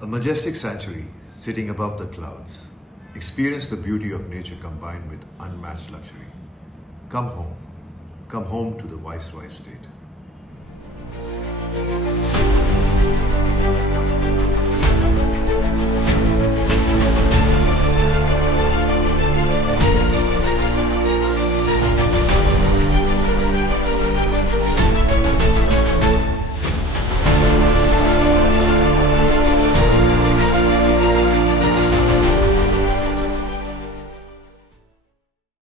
A majestic sanctuary sitting above the clouds. Experience the beauty of nature combined with unmatched luxury. Come home. Come home to the Viceroy estate.